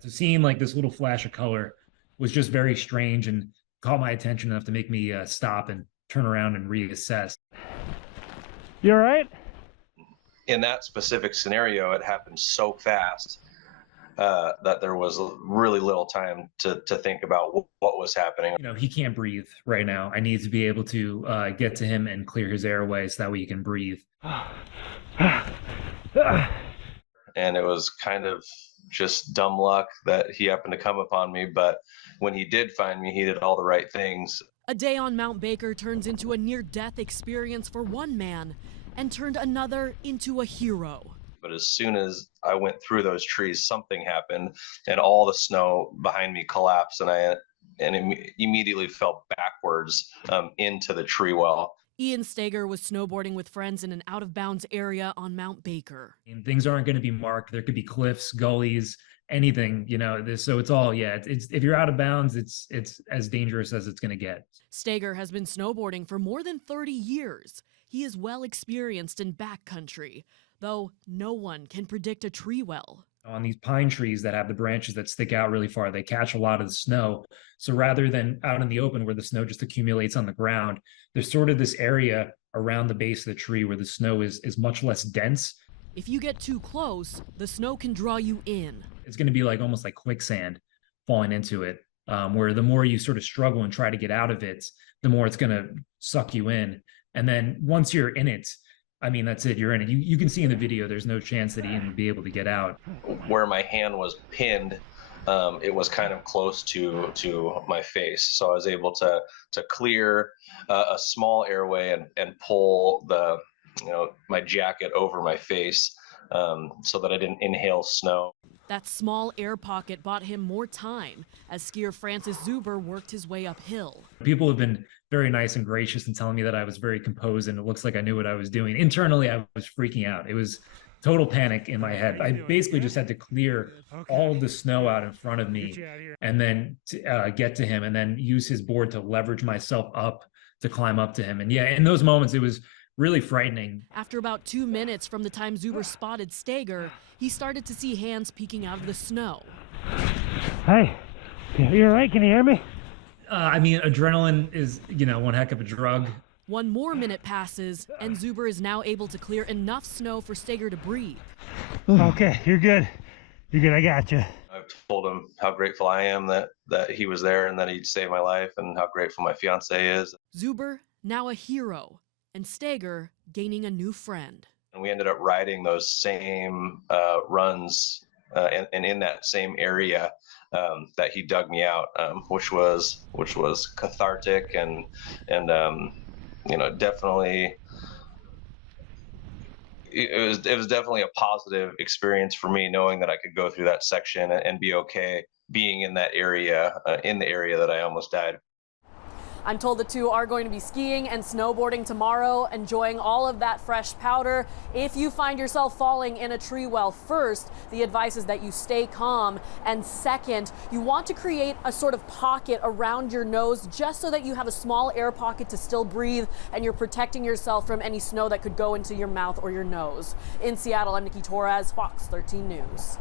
So seeing like this little flash of color was just very strange and caught my attention enough to make me stop and turn around and reassess. You all right? In that specific scenario, it happened so fast that there was really little time to think about what was happening. You know, he can't breathe right now. I need to be able to get to him and clear his airway so that way he can breathe. And it was kind of just dumb luck that he happened to come upon me. But when he did find me, he did all the right things. A day on Mount Baker turns into a near-death experience for one man and turned another into a hero. But as soon as I went through those trees, something happened and all the snow behind me collapsed, and I immediately fell backwards into the tree well. Ian Steger was snowboarding with friends in an out-of-bounds area on Mount Baker. And things aren't going to be marked. There could be cliffs, gullies, anything, you know. So it's all, yeah. It's if you're out of bounds, it's as dangerous as it's going to get. Steger has been snowboarding for more than 30 years. He is well experienced in backcountry, though no one can predict a tree well. On these pine trees that have the branches that stick out really far, they catch a lot of the snow. So rather than out in the open where the snow just accumulates on the ground, there's sort of this area around the base of the tree where the snow is much less dense. If you get too close, the snow can draw you in. It's going to be like almost like quicksand falling into it, where the more you sort of struggle and try to get out of it, the more it's going to suck you in. And then once you're in it, I mean, that's it. You're in it. You can see in the video, there's no chance that Ian would be able to get out. Where my hand was pinned, it was kind of close to my face. So I was able to clear a small airway and pull my jacket over my face so that I didn't inhale snow. That small air pocket bought him more time as skier Francis Zuber worked his way uphill. People have been very nice and gracious and telling me that I was very composed and it looks like I knew what I was doing. Internally, I was freaking out. It was total panic in my head. I basically just had to clear all of the snow out in front of me and then get to him and then use his board to leverage myself up to climb up to him. And yeah, in those moments, it was really frightening. After about 2 minutes from the time Zuber spotted Steger, he started to see hands peeking out of the snow. Hey, you all right? Can you hear me? I mean, adrenaline is, one heck of a drug. 1 more minute passes, and Zuber is now able to clear enough snow for Steger to breathe. Okay, you're good. You're good, I got you. I've told him how grateful I am that he was there and that he'd saved my life, and how grateful my fiance is. Zuber, now a hero, and Steger gaining a new friend. And we ended up riding those same runs and in that same area that he dug me out, which was cathartic and definitely it was definitely a positive experience for me, knowing that I could go through that section and be okay being in that area, in the area that I almost died. I'm told the two are going to be skiing and snowboarding tomorrow, enjoying all of that fresh powder. If you find yourself falling in a tree well, first, the advice is that you stay calm. And second, you want to create a sort of pocket around your nose just so that you have a small air pocket to still breathe and you're protecting yourself from any snow that could go into your mouth or your nose. In Seattle, I'm Nikki Torres, Fox 13 News.